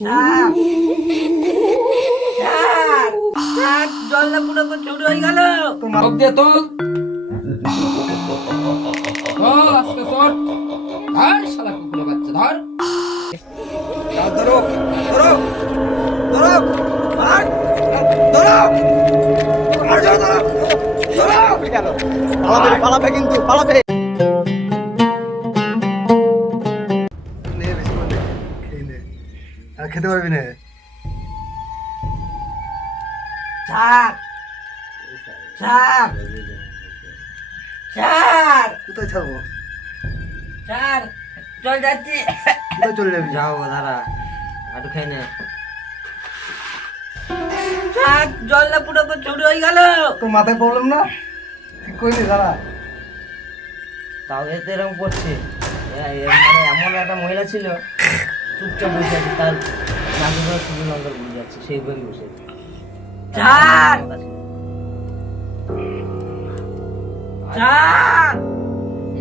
Sir sir sir জলটা পুরো তো চুরি হয়ে গেল। মুখ দিয়ে তোল আস্তে তোর ধর শালা কুকুরের বাচ্চা ধর ধরো ধরো ধরো আর ধরো আর ধরো ধরো গেল পালাবে পালাবে কিন্তু পালাবে নে বেশি করে খেয়ে নে আর খেতে পারবি না স্যার স্যার স্যার কোথায় ছাড়বো স্যার চল যাচ্ছি। কোথায় চলে যাবি যাও দাঁড়া একটু খেয়ে নে স্যার জলটা পুরো তো চুরি হয়ে গেল। তোর মাথায় প্রবলেম না ঠিক করে নি দাঁড়া তাও এতে এরকম করছে মানে এমন একটা মহিলা ছিল চুপচাপ বসে আছে তার নাকি করে শুধু লঙ্কার ঘুরে যাচ্ছে সেই বই বসে স্যার স্যার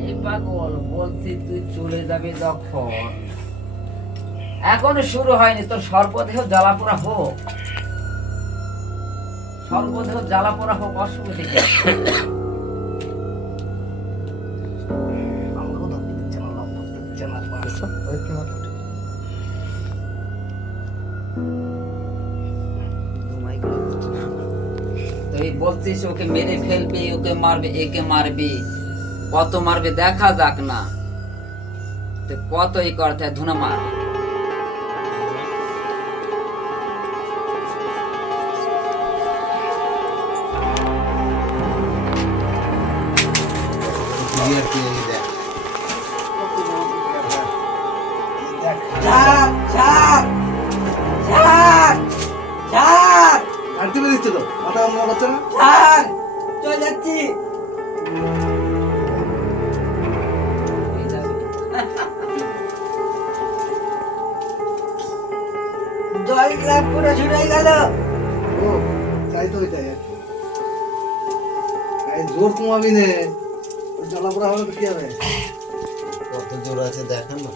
এই পাগল বলছি তুই চলে যাবি তখন এখনো শুরু হয়নি তোর সর্বদেহ জ্বালাপোড়া হোক সর্বদেহ জ্বালাপোড়া হোক অসুবিধা কি আছে? আমাকেও ধরতে দিচ্ছে না লাভ করতে দিচ্ছে না ওই কি মাথা তুই বলছিস ওকে মেরে ফেলবি ওকে মারবে একে মারবি কত মারবে দেখা যাক না তুই কত ই করতে ধুনা মার স্যার স্যার স্যার স্যার আর তুলে দিচ্ছে তো মাথা অন্য করছে না স্যার চল যাচ্ছি। জলটা পুরো চুরি হয়ে গেল। ও চাই তো ওইটাই আর কি জোর কমাবি নে জ্বালাপোড়া হবে তো কি হবে কত জোর আছে দেখান না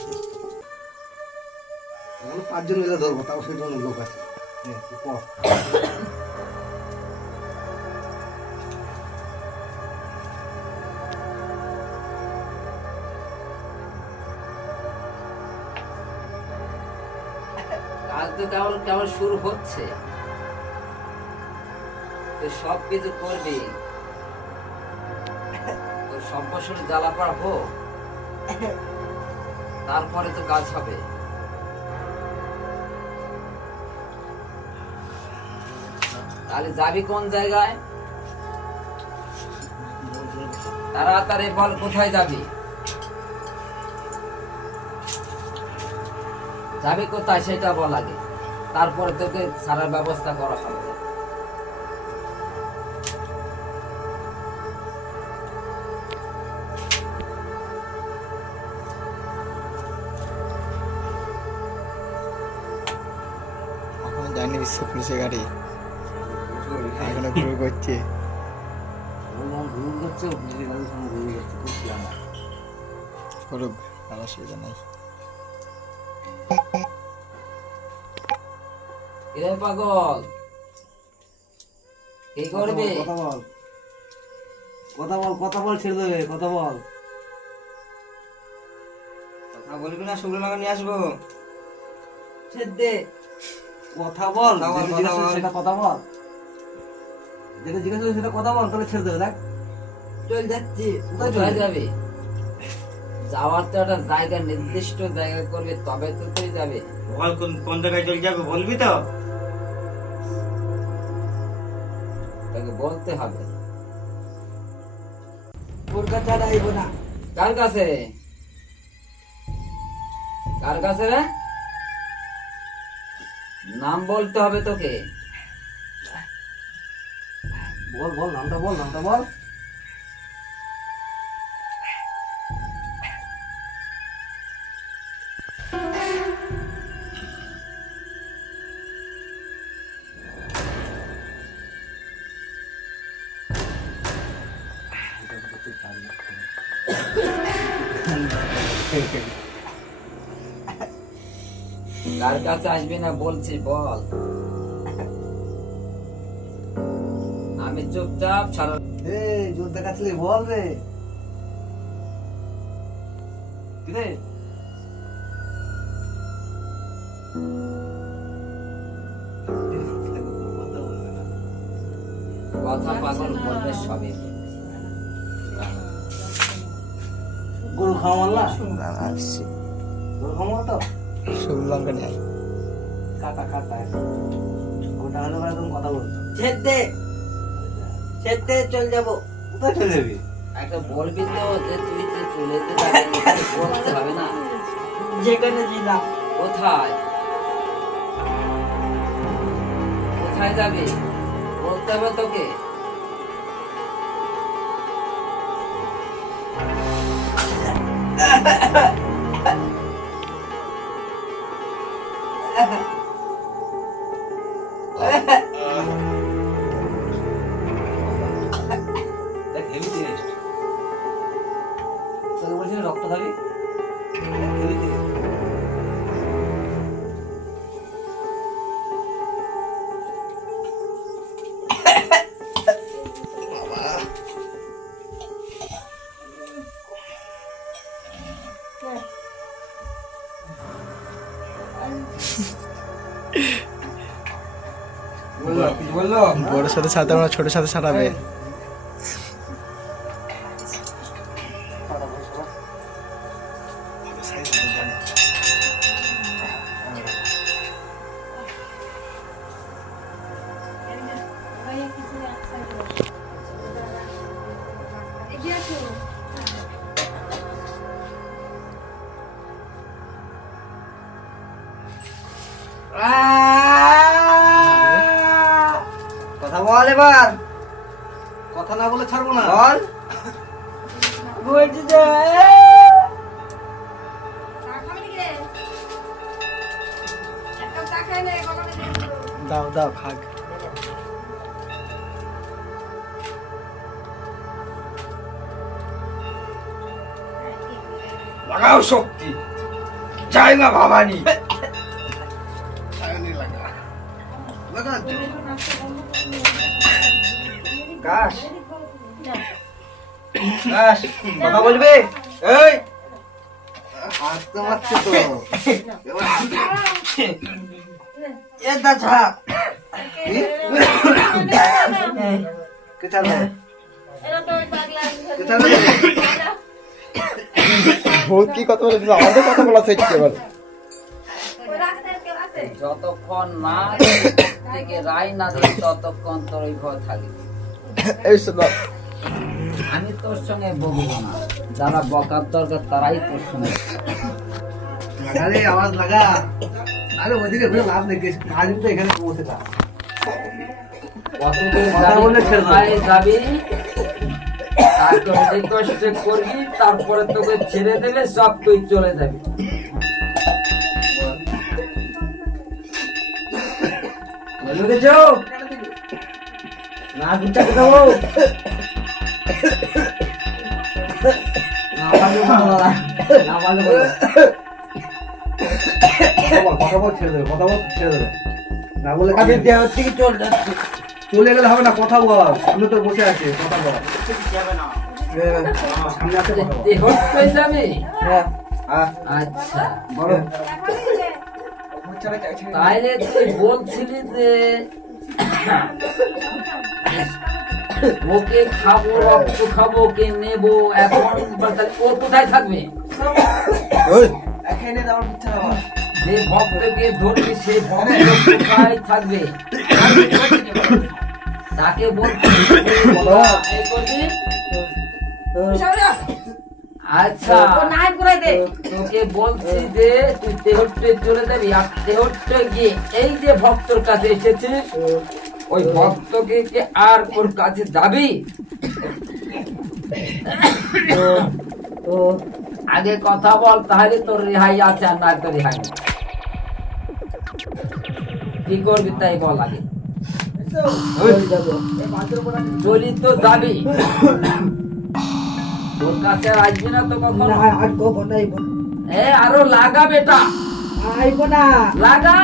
আমরা 5 জন মিলে ধরবো তাও সেই জন্য লোক আছে নে, তুই কর। কাজ তো কেবল কেবল শুরু হচ্ছে তুই সব কিছু করবি তোর সব বছর জ্বালা পড়া হোক তারপরে তো কাজ হবে তাহলে যাবি কোন জায়গায় তাড়াতাড়ি বল কোথায় যাবি যাবি কোথায় সেটা বল আগে তারপরে তোকে সারার ব্যবস্থা করা হবে এখন জানি বিশ্ব পুলিশের গাড়ি এখানে ঘুরে করছে করুক আর অসুবিধা নাই এ পাগল কি করবি কথা বল কথা বল কথা বল ছেড়ে দেবে কথা বল কথা বলবি না শুকনো লঙ্কা নিয়ে আসবো ছেড়ে দে। কথা বল কথা বল, যেটা কথা জিজ্ঞাসা বল। সেটা কথা বল যেটা জিজ্ঞাসা সেটা কথা বল তাহলে ছেড়ে দেবে দেখ চল যাচ্ছি। কোথায় যাবি যাওয়ার তো একটা জায়গা নির্দিষ্ট জায়গা করবি তবে তো তুই যাবি বল কোন কোন জায়গায় চলে যাবে বলবি তো তাকে বলতে হবে ওর কাছে আর আইবো না। কার কাছে কার কাছে রে নাম বলতে হবে তোকে বল বল নামটা বল নামটা বল কার কাছে আসবি না বলছি বল। আমি চুপচাপ সারা এই জোর দেখাচ্ছিলি বল রে কি রে কথা পাগল বলবে সবই। গরু খাওয়া মারলা? না না আসছি গরু খাওয়া তো শুকনো লঙ্কা নিয়ে আয়। কাটা কাটা গোটা হলে একদম কথা বলতো। ছেদ দে চল যাবো। কোথায় চলে যাবি? একটা বলবি তো যে তুই যে চলে যেতে যাবি, বলতে হবে না। যেখানে ছিলাম কোথায় কোথায় যাবি বলতে হবে তোকে। দেখ হেভি জিনিস তোকে বলছি না রক্ত খাবি হেভি জিনিস বললো বড়োর সাথে সাঁতার না ছোটোর সাথে সাঁতাবে কথা বল এবার কথা না বলে ছাড়বো না বল বলছি যে দাও দাও খাক লাগাও শক্তি জয় মা ভবানী কাশ কাশ কথা বলবে এই আসতে মারছে তো এটা ছাড় কে চালে কে চালে ভূত কি কথা বলে আমাদের কথা বলা শিখতে বল যতক্ষণ না থেকে রায় না দিই ততক্ষণ তোর ওই ভয় থাকবে। এই শোনো আমি তোর সঙ্গে বকবো না, যারা বকার দরকার তারাই তোর সঙ্গে। আরে আওয়াজ লাগা আরে ওদিকে ঘুরে লাভ নেই কাজ তো এখানে পৌঁছে থাক কতদূর কথা বললে ছেড়ে দেবো। যাবি যাবি, তাকে রিকোয়েস্ট করবি, তারপরে তোকে ছেড়ে দেবে, সব তুই চলে যাবি। ঢুকেছো না গুচ্ছাকে দেবো কথা বল ছেড়ে দেবে কথা বল ছেড়ে দেবে না বলে আমি দেওয়ার থেকে চল যাচ্ছি। চলে গেলে হবে না কথা বল আমি তো বসে আছি কথা বল সামনে আছে কথা বল তুই হোট পেয়ে যাবি? হ্যাঁ আচ্ছা, বলো তাইলে তুই বলছিলি যে ওকে খাবো, রক্ত খাবো, ওকে নেবো, এখন তাহলে ও কোথায় থাকবে? এখানে যাওয়ার ইচ্ছা আমার। যে ভক্তকে ধরবি সেই ভক্ত কোথায় থাকবে? তাকে বলছি এই করবি। আচ্ছা, তোকে বলছি যে তুই তেহট্টে চলে যাবি, আর তেহট্টে গিয়ে এই যে ভক্তর কাছে এসেছিস ওই ভক্তকে কি আর ওর কাছে যাবি? তো আগে কথা বল, তাহলে তোর রেহাই আছে আর না তো রেহাই নেই। কি করবি তাই বল আগে। চলি তো যাবি, তোর কাছে আর আসবি না তো কখন? আর কখন আইব? এ আরো লাগা বেটা, আইব না লাগা।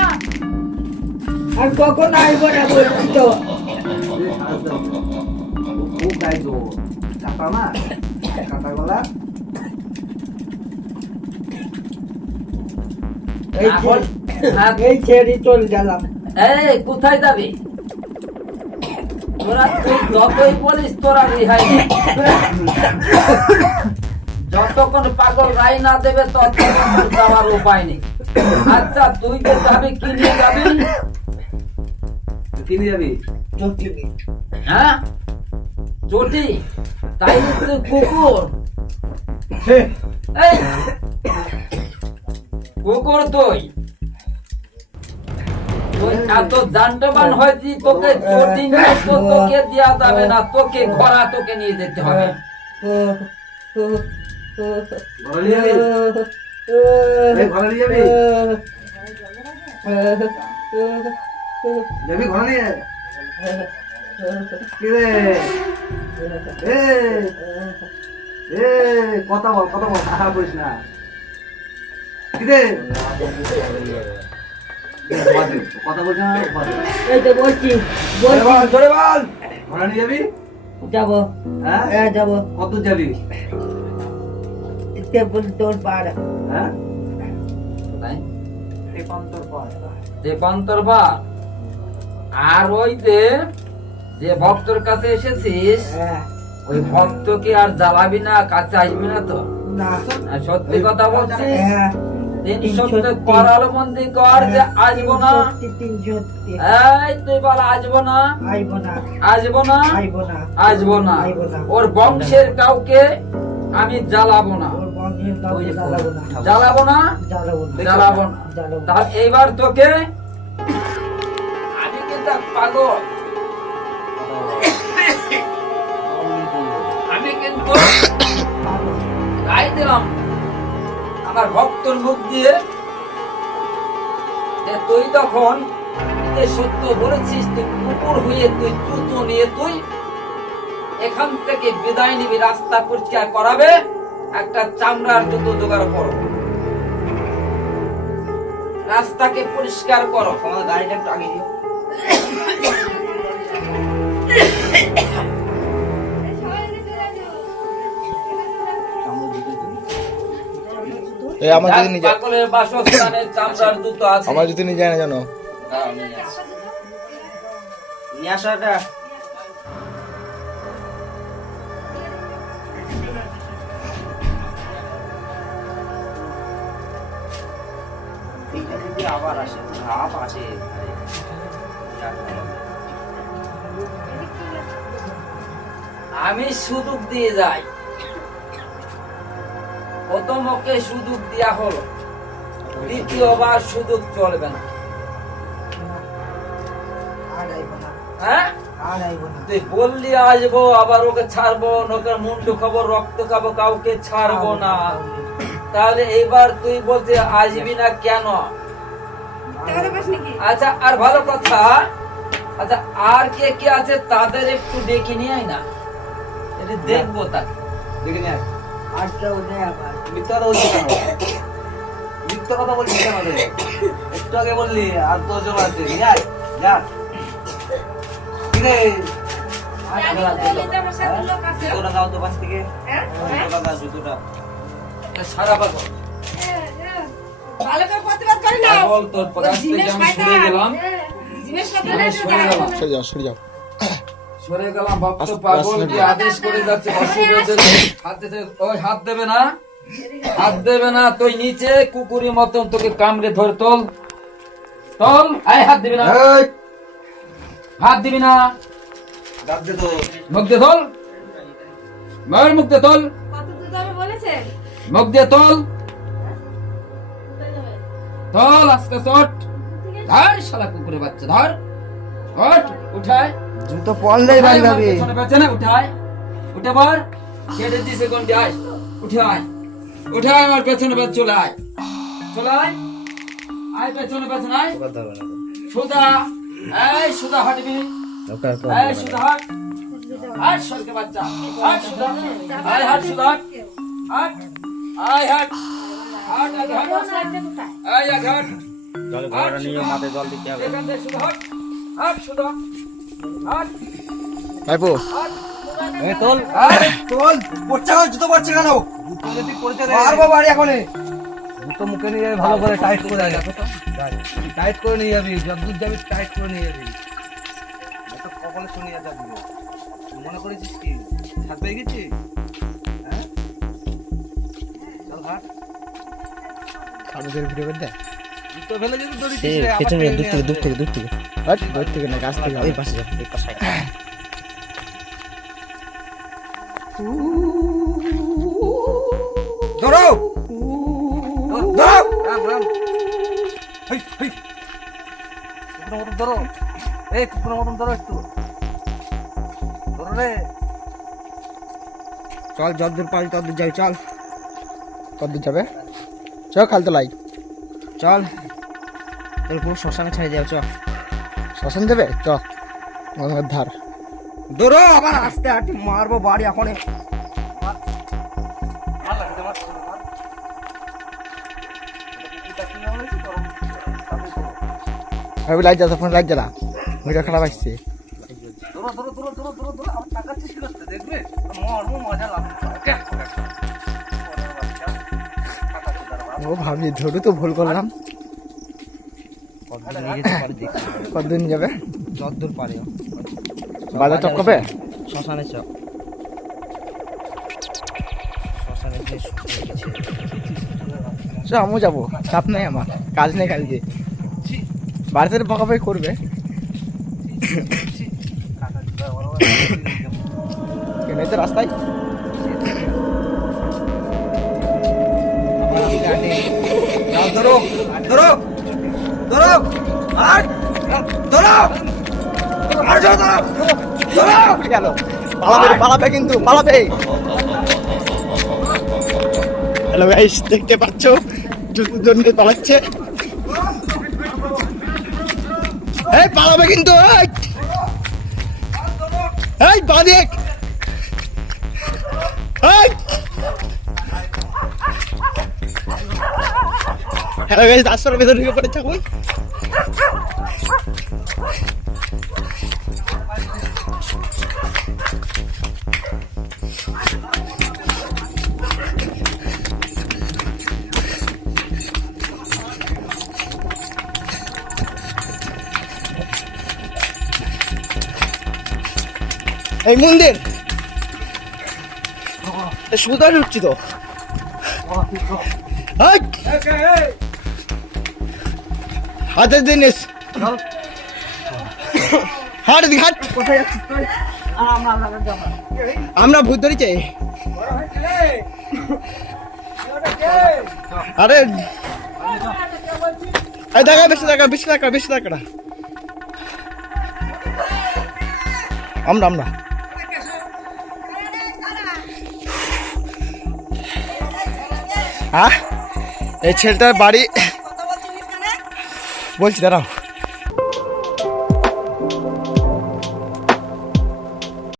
আর কখন আইব না বলছি তো খুব গাইছ কাটা না কাটা গলা এখন এই ছেড়ে চলে গেলাম। এই কোথায় যাবি তোরা? তুই যতই বলিস তোরা রেহাই নেই। যতক্ষণ পাগল রায় না দেবে ততক্ষণ তোর যাওয়ার উপায় নেই। আচ্ছা তুই যে যাবি কি নিয়ে যাবি? কিনে যাবি হ্যাঁ চটি? তাই তুই কুকুর? এই কুকুর তুই তুই এত জান্ডবান হয়েছি, তোকে চটি নিয়ে তো তোকে দেওয়া যাবে না, তোকে ঘোড়া তোকে নিয়ে যেতে হবে। ঘরে নিয়ে যাবি এই ঘরে নিয়ে যাবি যাবি ঘরে নিয়ে কি রে এ কথা বল হাহা করিস না কি রে কথা বলছ না এই তো বলছি জোরে বল ঘরে নিয়ে যাবি যাবো। হ্যাঁ যাবো কত যাবি টেবিল তোর পাড়া। হ্যাঁ দেবান্তর বা আর ওই যে ভক্তর কাছে এসেছিস ওই ভক্তকে আর জ্বালাবি না, কাছে আসবি না তো? না আর সত্যি কথা বলছিস? হ্যাঁ 300 করাল মন্দির কর যে আসবো না। 330 এই তুই বল আসবো না, আইব না আসবো না, আইব না আসবো না। আইবো না। ওর বংশের কাউকে আমি জ্বালাবো না, ওর বংশের কাউকে জ্বালাবো না জ্বালাবো না, জ্বালাবো না জ্বালাবো না। জ্বালাবো না। তাহলে এইবার তোকে আমি কিন্তু পাগল, আমি কিন্তু গাই দিলাম আমার ভক্তর মুখ দিয়ে যে তুই তখন যে সত্য বলেছিস, তুই কুকুর হয়ে তুই জুতো নিয়ে তুই এখান থেকে বিদায় নিবি, রাস্তা পরিষ্কার করাবে, একটা চামড়ার জুতো জোগাড় করো, রাস্তাকে পরিষ্কার করো। আমার গাড়িটা একটু আগে দিও। এই আমার যদি নিয়ে যায় পাগলের বাসস্থানে চামড়ার জুতো আছে। আমার যদি নিয়ে যায় না জানো নিয়ে আসাটা আবার আসে ভাব আছে আমি সুযোগ দিয়ে যাই, প্রথম ওকে সুযোগ দেয়া হলো, দ্বিতীয়বার সুযোগ চলবে না। আর আইব না হ্যাঁ আর আইব না তুই বললি আসবো, আবার ওকে ছাড়বো, ওকে মুন্ডু খাবো, রক্ত খাবো, কাউকে ছাড়বো না। তাহলে এইবার তুই বলতে আসবি না কেন? আচ্ছা আর ভালো কথা, আচ্ছা আর কে কে আছে তাদের একটু ডেকে নিয়ে আয় না, এটা দেখবো তাকে। দেখে নিয়ে আয় আর কেউ নেই আবার মিথ্যা কথা বলছিস কেন মিথ্যা কথা বলছিস কেন রে? একটু আগে বললি আর 10 জন আছে নিয়ে আয় যা কি রে জুতোটা দাও তো পাশ থেকে জুতোটা দাও জুতোটা সারা পাগল ভালো করে প্রতিবাদ করি না পাগল, তোর কাছ থেকে আমি সরে গেলাম, সরে যাও সরে গেলাম। ভক্ত পাগল যে আদেশ করে যাচ্ছে অসুবিধা ওই হাত দেবে না, হাত দেবে না, তুই নিচে কুকুরের মতন তোকে কামড়ে ধরে তোল, তোল, আয় হাত দিবি না, হাত দিবি না, ডাক দে তো মুখ দিয়ে তোল, মায়ের মুখ দিয়ে তোল, কত দূর যাবে বলেছে মুখ দিয়ে তোল, তোল আস্তে চট, ধর শালা কুকুরের বাচ্চা, ধর ওঠ, উঠায় জুতো পরলেই বাড়ি যাবে পেছনে পেছনে উঠায়, উঠে পর কেটে দিছে কোনটি, আয় উঠে আয়, উঠে আয়, আমার পেছনে পেছনে চলে আয়, চলে আয়, আয় পেছনে পেছনে আয়, সুদা, এই সুদা হাঁটবি, এই সুদা হাট, হাট সরকে বাচ্চা, হাট সুদা, আয় হাট সুদা, হাট, আয় হাট, হাট, আগে হাট। এই, আগে হাট। জলে ঘোড়াটা নিয়ে মাথায় জল দিতে হবে। এখান থেকে শুধু হাট। হাট, শুধু হাট। হাট, ভাইপো হাট। এই তোল তোল পড়ছে কেন জুতো পড়ছে কেন জুতো যদি পড়ছে রে মারবো বাড়ি এখনই জুতো মুখে নিয়ে যাবি ভালো করে টাইট করে যাবি টাইট করে নিয়ে যাবি যতদূর যাবি টাইট করে নিয়ে যাবি তো কপালে শুনিয়ে যাবি মনে করেছিস কি ছাদ পেয়ে গেছি হ্যাঁ চল হাট আমাদের ভিডিও করে দেয় জুতো ফেলে যদি দড়ি সে দিস রে আবার পেছনে টেনে দূর থেকে নিয়ে দূর থেকে দূর থেকে হট দূর থেকে না গাছ থেকে এই পাশে যা, এই পাশে ধরো ধরো রাম রাম হেই হেই কুকুরের মতন ধরো এই কুকুরের মতন ধরো একটু ধরো রে চল যতদূর পারি ততদূর যাবি চল কতদূর যাবে চল খালতো লাই চল তোর পুরো শ্মশানে ছেড়ে যাও চ শ্মশান দেবে চ গঙ্গার ধার ধরো আবার আস্তে হাঁটি মারবো বাড়ি এখন মার লাগতে মার মার কুকুরটা কি নাম হয়েছে তোর ভাবি লাইট জ্বালা ফোন লাইট জ্বালা ভিডিও খারাপ আসছে ধরো ধরো ধরো ধরো ধরো ধরো আমার টাকা ছিল দেখবে মরবো মজা লাগবে ও ভাবি ধরু তো ভুল করলাম কতদিন নিয়ে যাবে যতদূর পারে বাজার চক কবে শ্মশানে চক শ্মশানে যে চ আমিও যাবো চাপ নেই আমার কাজ নেই কালকে বাড়িতে বকাবকি করবে কেন এই তো রাস্তায় ধরো ধরো ধরো আর ধরো আর ধরো ধরো গেল পালাবে পালাবে কিন্তু পালাবে হ্যালো গাইস দেখতে পাচ্ছ জুতোর জন্য পালাচ্ছে এই পালাবে কিন্তু এই বাদিক এই হ্যালো গাইস রাস্তার ভেতর ঢুকে পড়েছে এখন এই মন্দির সুদা ঢুকছি তো হাতের জিনিস হাট দি হাট আমরা ভূত ধরি চাই আরে এই দেখা বেশি টাকা বেশি টাকা বেশি টাকা আমরা আমরা হ্যাঁ এই ছেলেটার বাড়ি বলছি দাঁড়াও